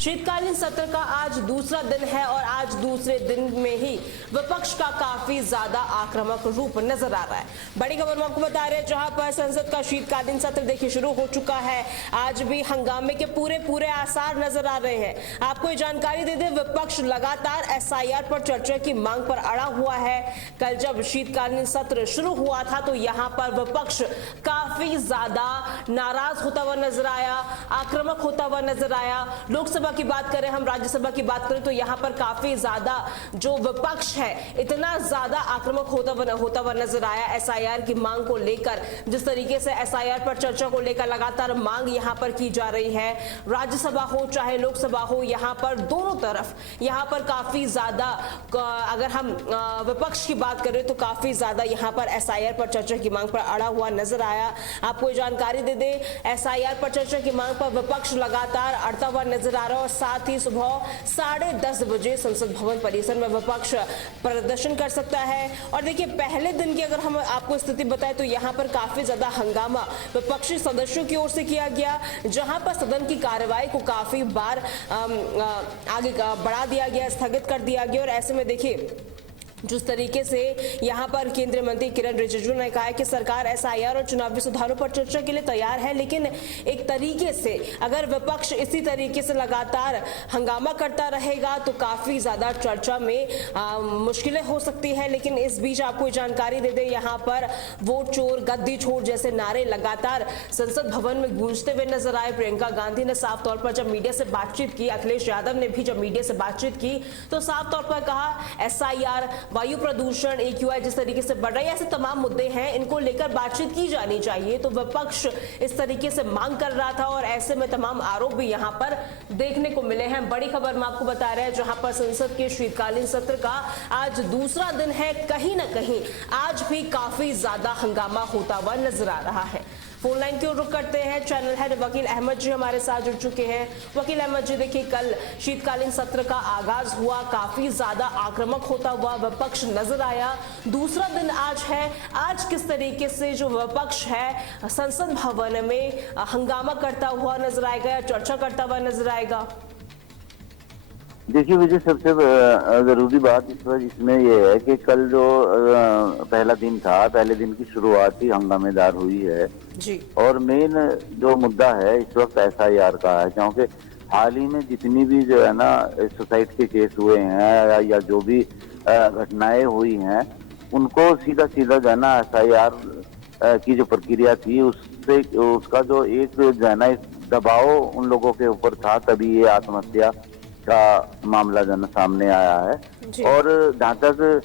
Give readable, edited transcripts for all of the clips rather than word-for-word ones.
शीतकालीन सत्र का आज दूसरा दिन है और आज दूसरे दिन में ही विपक्ष का काफी ज्यादा आक्रामक रूप नजर आ रहा है। बड़ी खबर हम आपको बता रहे हैं, जहां पर संसद का शीतकालीन सत्र देखिए शुरू हो चुका है। आज भी हंगामे के पूरे आसार नजर आ रहे हैं। आपको ये जानकारी दे दें, विपक्ष लगातार एसआईआर पर चर्चा की मांग पर अड़ा हुआ है। कल जब शीतकालीन सत्र शुरू हुआ था तो यहाँ पर विपक्ष काफी ज्यादा नाराज होता हुआ नजर आया, आक्रामक होता हुआ नजर आया। लोकसभा की बात करें, हम राज्यसभा की बात करें तो यहाँ पर काफी ज्यादा जो विपक्ष है इतना ज्यादा आक्रामक होता हुआ नजर आया एसआईआर की मांग को लेकर। जिस तरीके से एसआईआर पर चर्चा को लेकर लगातार मांग यहाँ पर की जा रही है, राज्यसभा हो चाहे लोकसभा हो, यहाँ पर दोनों तरफ यहाँ पर काफी ज्यादा, अगर हम विपक्ष की बात करें तो काफी ज्यादा यहाँ पर एसआईआर पर चर्चा की मांग पर अड़ा हुआ नजर आया। आपको जानकारी दे दें, एसआईआर पर चर्चा की मांग पर विपक्ष लगातार अड़ता हुआ नजर आ रहा है और साथ ही सुबह 10:30 बजे संसद भवन परिसर में विपक्ष प्रदर्शन कर सकता है। और देखिए, पहले दिन की अगर हम आपको स्थिति बताएं तो यहाँ पर काफी ज्यादा हंगामा विपक्षी सदस्यों की ओर से किया गया, जहां पर सदन की कार्यवाही को काफी बार आगे बढ़ा दिया गया, स्थगित कर दिया गया। और ऐसे में देखिए, जिस तरीके से यहाँ पर केंद्रीय मंत्री किरण रिजिजू ने कहा है कि सरकार एसआईआर और चुनावी सुधारों पर चर्चा के लिए तैयार है, लेकिन एक तरीके से अगर विपक्ष इसी तरीके से लगातार हंगामा करता रहेगा तो काफी ज्यादा चर्चा में मुश्किलें हो सकती है। लेकिन इस बीच आपको जानकारी दे दें, यहाँ पर वोट चोर, गद्दी छोड़ जैसे नारे लगातार संसद भवन में गूंजते हुए नजर आए। प्रियंका गांधी ने साफ तौर पर जब मीडिया से बातचीत की, अखिलेश यादव ने भी जब मीडिया से बातचीत की तो साफ तौर पर कहा एसआईआर, वायु प्रदूषण, एक्यूआई जिस तरीके से बढ़ रहा है, ऐसे तमाम मुद्दे हैं, इनको लेकर बातचीत की जानी चाहिए। तो विपक्ष इस तरीके से मांग कर रहा था और ऐसे में तमाम आरोप भी यहां पर देखने को मिले हैं। बड़ी खबर हम आपको बता रहे हैं, जहां पर संसद के शीतकालीन सत्र का आज दूसरा दिन है, कहीं ना कहीं आज भी काफी ज्यादा हंगामा होता हुआ नजर आ रहा है। फोन लाइन की ओर रुख करते हैं, चैनल हेड वकील अहमद जी हमारे साथ जुड़ चुके हैं। वकील अहमद जी, देखिए कल शीतकालीन सत्र का आगाज हुआ, काफी ज्यादा आक्रामक होता हुआ विपक्ष नजर आया। दूसरा दिन आज है, आज किस तरीके से जो विपक्ष है संसद भवन में हंगामा करता हुआ नजर आएगा या चर्चा करता हुआ नजर आएगा? देखिए विजय, सबसे जरूरी बात इसमें यह है कि कल जो पहला दिन था, पहले दिन की शुरुआत ही हंगामेदार हुई है जी। और मेन जो मुद्दा है इस वक्त एसआईआर का है, क्योंकि हाल ही में जितनी भी जो है ना सुसाइड के केस हुए हैं या जो भी घटनाएं हुई हैं, उनको सीधा जो है ना एसआईआर की जो प्रक्रिया थी उससे उसका जो एक जो है ना दबाव उन लोगों के ऊपर था, तभी ये आत्महत्या का मामला जो सामने आया है। और जहाँ तक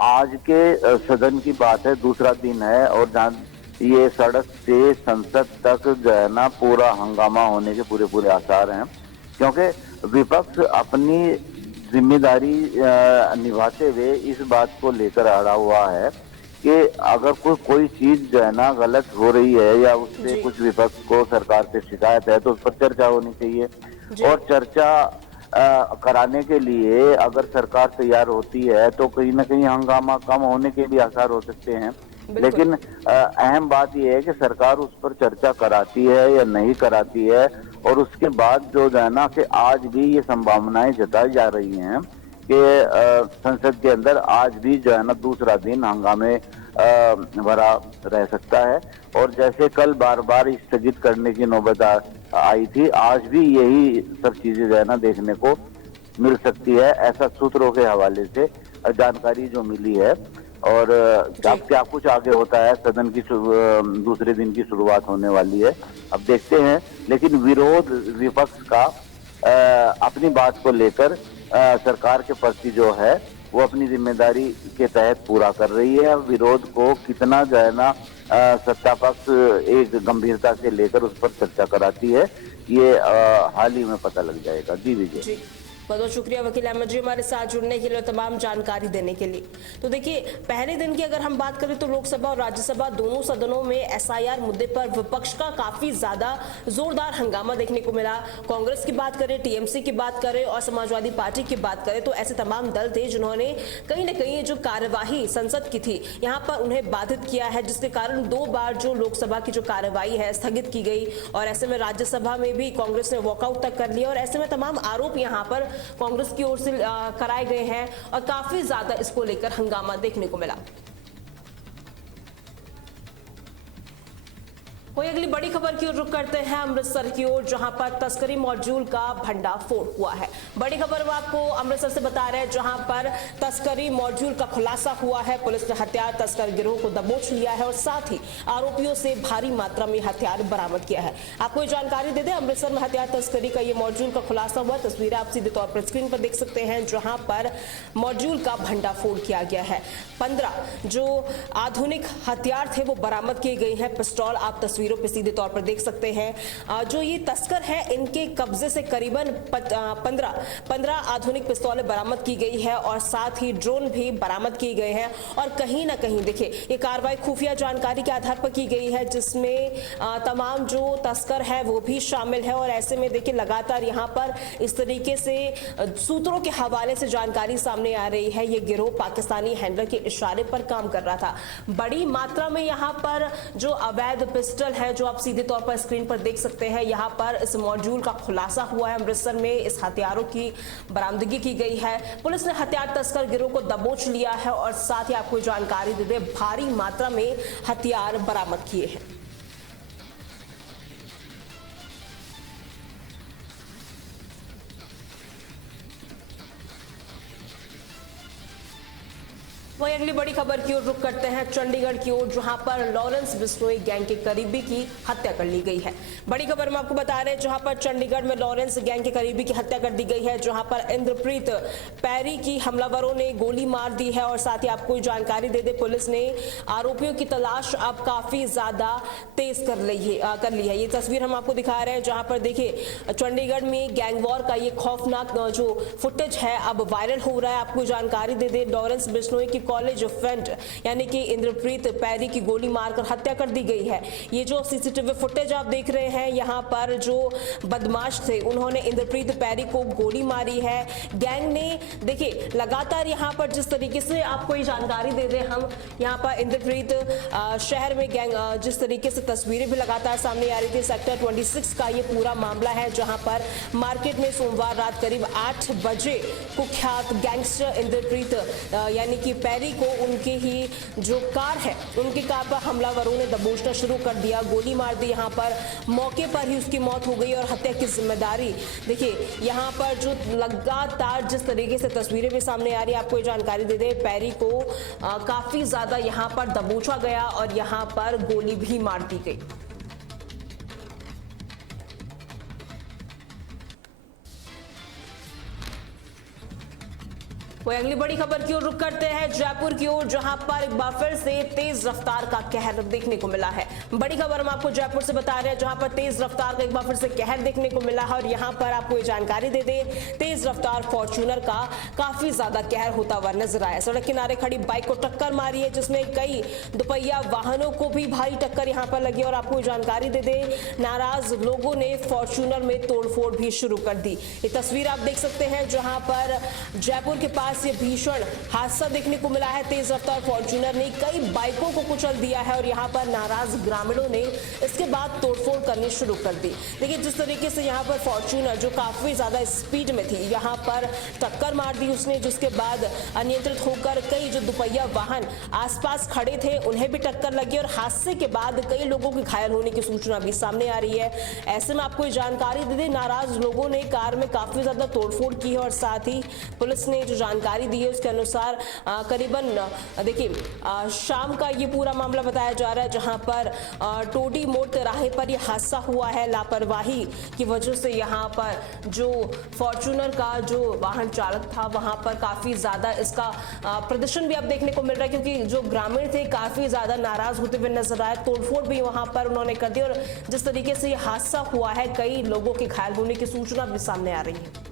आज के सदन की बात है, दूसरा दिन है और जहाँ ये सड़क से संसद तक जो है ना पूरा हंगामा होने के पूरे आसार हैं, क्योंकि विपक्ष अपनी जिम्मेदारी निभाते हुए इस बात को लेकर अड़ा हुआ है कि अगर कोई चीज जो है ना गलत हो रही है या उससे कुछ विपक्ष को सरकार से शिकायत है तो उस पर चर्चा होनी चाहिए। और चर्चा कराने के लिए अगर सरकार तैयार होती है तो कहीं ना कहीं हंगामा कम होने के भी आसार हो सकते हैं। लेकिन अहम बात यह है कि सरकार उस पर चर्चा कराती है या नहीं कराती है। और उसके बाद जो है ना कि आज भी ये संभावनाएं जताई जा रही हैं कि संसद के अंदर आज भी जो है ना दूसरा दिन हंगामे भरा रह सकता है। और जैसे कल बार स्थगित करने की नौबत आई थी, आज भी यही सब चीजें जो है ना देखने को मिल सकती है, ऐसा सूत्रों के हवाले से जानकारी जो मिली है। और अब क्या कुछ आगे होता है, सदन की दूसरे दिन की शुरुआत होने वाली है, अब देखते हैं। लेकिन विरोध विपक्ष का अपनी बात को लेकर सरकार के प्रति जो है वो अपनी जिम्मेदारी के तहत पूरा कर रही है। विरोध को कितना जो है ना सत्ता पक्ष एक गंभीरता से लेकर उस पर चर्चा कराती है, ये हाल ही में पता लग जाएगा। जी विजय। बहुत बहुत शुक्रिया वकील अहमद जी हमारे साथ जुड़ने के लिए और तमाम जानकारी देने के लिए। तो देखिए, पहले दिन की अगर हम बात करें तो लोकसभा और राज्यसभा दोनों सदनों में एसआईआर मुद्दे पर विपक्ष का काफी ज्यादा जोरदार हंगामा देखने को मिला। कांग्रेस की बात करें, टीएमसी की बात करें और समाजवादी पार्टी की बात करें तो ऐसे तमाम दल थे जिन्होंने कहीं ना कहीं जो कार्यवाही संसद की थी यहाँ पर उन्हें बाधित किया है, जिसके कारण 2 बार जो लोकसभा की जो कार्यवाही है स्थगित की गई और ऐसे में राज्यसभा में भी कांग्रेस ने वॉकआउट तक कर लिया और ऐसे में तमाम आरोप यहाँ पर कांग्रेस की ओर से कराए गए हैं और काफी ज्यादा इसको लेकर हंगामा देखने को मिला। कोई अगली बड़ी खबर की ओर रुख करते हैं अमृतसर की ओर, जहां पर तस्करी मॉड्यूल का भंडाफोड़ हुआ है। बड़ी खबर आपको अमृतसर से बता रहे हैं, जहां पर तस्करी मॉड्यूल का खुलासा हुआ है। पुलिस ने हथियार तस्कर गिरोह को दबोच लिया है और साथ ही आरोपियों से भारी मात्रा में हथियार बरामद किया है। आपको जानकारी दे दें, अमृतसर में हथियार तस्करी का ये मॉड्यूल का खुलासा हुआ। तस्वीरें आप सीधे तौर पर स्क्रीन पर देख सकते हैं, जहां पर मॉड्यूल का भंडाफोड़ किया गया है। 15 जो आधुनिक हथियार थे वो बरामद किए गए हैं। पिस्तौल आप तस्वीरों पे सीधे तौर पर देख सकते हैं। जो ये तस्कर है इनके कब्जे से करीबन 15 आधुनिक पिस्तौलें बरामद की गई है और साथ ही ड्रोन भी बरामद किए गए हैं। और कहीं ना कहीं देखिए, ये कार्रवाई खुफिया जानकारी के आधार पर की गई है, जिसमें तमाम जो तस्कर है वो भी शामिल है। और ऐसे में देखिए, लगातार यहाँ पर इस तरीके से सूत्रों के हवाले से जानकारी सामने आ रही है। ये गिरोह पाकिस्तानी हैंडलर के इशारे पर काम कर रहा था। बड़ी मात्रा में यहाँ पर जो अवैध पिस्टल है जो आप सीधे तौर पर स्क्रीन पर देख सकते हैं, यहां पर इस मॉड्यूल का खुलासा हुआ है। अमृतसर में इस हथियारों की बरामदगी की गई है। पुलिस ने हथियार तस्कर गिरोह को दबोच लिया है और साथ ही आपको जानकारी दे दें, भारी मात्रा में हथियार बरामद किए हैं। वहीं अगली बड़ी खबर की ओर रुख करते हैं चंडीगढ़ की ओर, जहां पर लॉरेंस बिश्नोई गैंग के करीबी की हत्या कर ली गई है। बड़ी खबर हम आपको बता रहे हैं, जहां पर चंडीगढ़ में लॉरेंस गैंग के करीबी की हत्या कर दी गई है, जहां पर इंद्रप्रीत पैरी की हमलावरों ने गोली मार दी है। और साथ ही आपको जानकारी दे दे, पुलिस ने आरोपियों की तलाश अब काफी ज्यादा तेज कर ली है। ये तस्वीर हम आपको दिखा रहे हैं, जहां पर देखिए, चंडीगढ़ में गैंग वॉर का ये खौफनाक जो फुटेज है अब वायरल हो रहा है। आपको जानकारी दे दे, लॉरेंस बिश्नोई की कॉलेज फ्रेंड यानी कि इंद्रप्रीत पैरी की गोली मारकर हत्या कर दी गई है। ये जो सीसीटीवी फुटेज आप देख रहे हैं, यहाँ पर जो बदमाश थे उन्होंने इंद्रप्रीत पैरी को गोली मारी है। गैंग ने देखिए, लगातार यहाँ पर जिस तरीके से आपको ये जानकारी दे दें हम, यहाँ पर इंद्रप्रीत शहर में गैंग जिस तरीके से तस्वीरें भी लगातार सामने आ रही थी। सेक्टर 26 का ये पूरा मामला है, जहाँ पर मार्केट में सोमवार रात करीब 8 बजे कुख्यात गैंगस्टर इंद्रप्रीत यानी कि पैरी को उनके ही जो कार है उनकी कार पर हमलावरों ने दबोचना शुरू कर दिया, गोली मार दी। यहाँ पर मौके पर ही उसकी मौत हो गई और हत्या की जिम्मेदारी देखिए, यहाँ पर जो लगातार जिस तरीके से तस्वीरें भी सामने आ रही है, आपको ये जानकारी दे दे, पैरी को काफी ज्यादा यहाँ पर दबोचा गया और यहाँ पर गोली भी मार दी गई। कोई अगली बड़ी खबर की ओर रुख करते हैं जयपुर की ओर, जहां पर एक बार फिर से तेज रफ्तार का कहर देखने को मिला है। बड़ी खबर हम आपको जयपुर से बता रहे हैं, जहां पर तेज रफ्तार का एक बार फिर से कहर देखने को मिला है। और यहां पर आपको ये जानकारी दे दें, तेज रफ्तार फॉर्च्यूनर का काफी ज्यादा कहर होता हुआ नजर आया। सड़क किनारे खड़ी बाइक को टक्कर मारी है, जिसमें कई दुपहिया वाहनों को भी भारी टक्कर यहां पर लगी। और आपको जानकारी दे दें, नाराज लोगों ने फॉर्च्यूनर में तोड़फोड़ भी शुरू कर दी। ये तस्वीर आप देख सकते हैं, जहां पर जयपुर के पास ये भीषण हादसा देखने को मिला है। तेज रफ्तार फॉर्च्यूनर ने कई बाइकों को कुचल दिया है और यहां पर नाराज ग्रामीणों ने इसके बाद तोड़फोड़ करनी शुरू कर दी। देखिए, जिस तरीके से यहां पर फॉर्च्यूनर जो काफी ज्यादा स्पीड में थी, यहां पर टक्कर मार दी उसने, जिसके बाद अनियंत्रित होकर कई जो दुपहिया वाहन आसपास खड़े थे उन्हें भी टक्कर लगी और हादसे के बाद कई लोगों के घायल होने की सूचना भी सामने आ रही है। ऐसे में आपको जानकारी दे दें, नाराज लोगों ने कार में काफी ज्यादा तोड़फोड़ की है और साथ ही पुलिस ने जो जानकारी दी है उसके अनुसार करीबन देखिए शाम का ये पूरा मामला बताया जा रहा है, जहां पर टोडी मोड़ तिराहे पर यह हादसा हुआ है। लापरवाही की वजह से यहां पर जो फॉर्च्यूनर का जो वाहन चालक था वहां पर काफी ज्यादा इसका प्रदर्शन भी अब देखने को मिल रहा है, क्योंकि जो ग्रामीण थे काफी ज्यादा नाराज होते हुए नजर आए। तोड़फोड़ भी वहां पर उन्होंने कर दी और जिस तरीके से यह हादसा हुआ है, कई लोगों के घायल होने की सूचना भी सामने आ रही है।